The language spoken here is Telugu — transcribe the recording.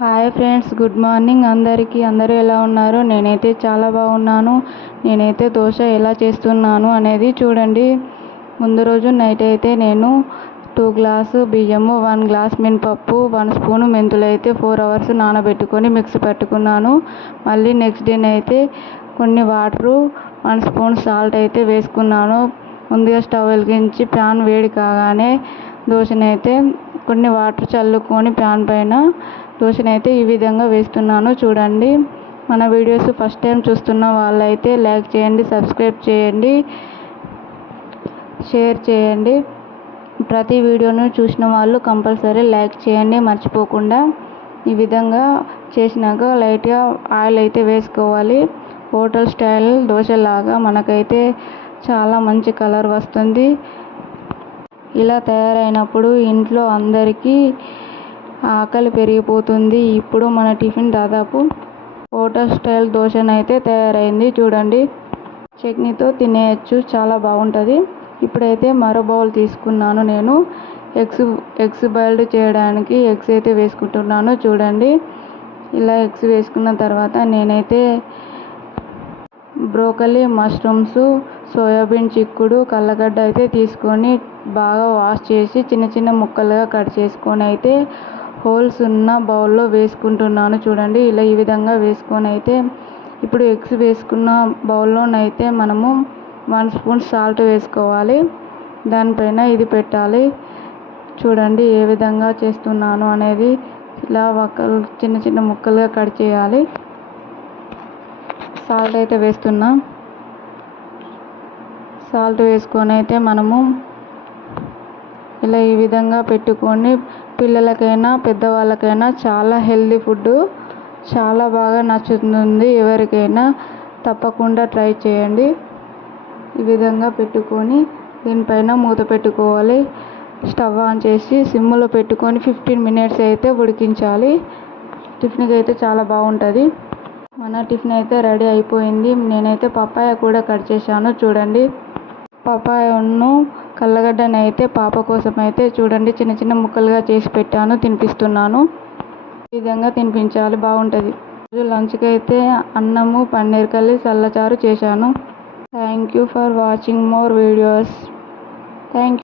హాయ్ ఫ్రెండ్స్, గుడ్ మార్నింగ్ అందరికీ. అందరూ ఎలా ఉన్నారు? నేనైతే చాలా బాగున్నాను. నేనైతే దోశ ఎలా చేస్తున్నాను అనేది చూడండి. ముందు రోజు నైట్ అయితే నేను 2 గ్లాసు బియ్యము, 1 గ్లాస్ మినపప్పు, 1 స్పూను మెంతులు అయితే 4 అవర్స్ నానబెట్టుకొని మిక్సీ పట్టుకున్నాను. మళ్ళీ నెక్స్ట్ డే అయితే కొన్ని వాటరు, 1 స్పూన్ సాల్ట్ అయితే వేసుకున్నాను. ముందుగా స్టవ్ వెలిగించి ప్యాన్ వేడి కాగానే దోశనైతే కొన్ని వాటర్ చల్లుకొని ప్యాన్ పైన దోశనైతే ఈ విధంగా వేస్తున్నాను. చూడండి, మన వీడియోస్ ఫస్ట్ టైం చూస్తున్న వాళ్ళైతే లైక్ చేయండి, సబ్స్క్రైబ్ చేయండి, షేర్ చేయండి. ప్రతి వీడియోను చూసిన వాళ్ళు కంపల్సరీ లైక్ చేయండి మర్చిపోకుండా. ఈ విధంగా చేసినాక లైట్గా ఆయిల్ అయితే వేసుకోవాలి. హోటల్ స్టైల్ దోశలాగా మనకైతే చాలా మంచి కలర్ వస్తుంది. ఇలా తయారైనప్పుడు ఇంట్లో అందరికీ ఆకలి పెరిగిపోతుంది. ఇప్పుడు మన టిఫిన్ దాదాపు హోటల్ స్టైల్ దోశనైతే తయారైంది. చూడండి, చట్నీతో తినేయచ్చు, చాలా బాగుంటుంది. ఇప్పుడైతే మరో బౌల్ తీసుకున్నాను. నేను ఎగ్స్ బాయిల్డ్ చేయడానికి ఎగ్స్ అయితే వేసుకుంటున్నాను. చూడండి, ఇలా ఎగ్స్ వేసుకున్న తర్వాత నేనైతే బ్రోకలీ, మష్రూమ్స్, సోయాబీన్ చిక్కుడు, కళ్ళగడ్డ అయితే తీసుకొని బాగా వాష్ చేసి చిన్న చిన్న ముక్కలుగా కట్ చేసుకొని అయితే హోల్స్ ఉన్న బౌల్లో వేసుకుంటున్నాను. చూడండి, ఇలా ఈ విధంగా వేసుకొని అయితే ఇప్పుడు ఎగ్స్ వేసుకున్న బౌల్లోనైతే మనము 1 స్పూన్ సాల్ట్ వేసుకోవాలి. దానిపైన ఇది పెట్టాలి. చూడండి ఏ విధంగా చేస్తున్నాను అనేది. ఇలా చిన్న చిన్న ముక్కలుగా కట్ చేయాలి. సాల్ట్ అయితే వేస్తున్నా. సాల్ట్ వేసుకొని అయితే మనము ఇలా ఈ విధంగా పెట్టుకొని పిల్లలకైనా పెద్దవాళ్ళకైనా చాలా హెల్తీ ఫుడ్, చాలా బాగా నచ్చుతుంది. ఎవరికైనా తప్పకుండా ట్రై చేయండి. ఈ విధంగా పెట్టుకొని దీనిపైన మూత పెట్టుకోవాలి. స్టవ్ ఆన్ చేసి సిమ్లో పెట్టుకొని 15 మినిట్స్ అయితే ఉడికించాలి. టిఫిన్కి అయితే చాలా బాగుంటుంది. మన టిఫిన్ అయితే రెడీ అయిపోయింది. నేనైతే పపాయ కూడా కట్ చేశాను. చూడండి, పపాయను కళ్ళగడ్డని అయితే పాప కోసం అయితే చూడండి చిన్న చిన్న ముక్కలుగా చేసి పెట్టాను, తినిపిస్తున్నాను. ఈ విధంగా తినిపించాలి, బాగుంటుంది. లంచ్కి అయితే అన్నము, పన్నీర్ కర్రీ, చల్లచారు చేశాను. Thank you for watching more videos. Thank you.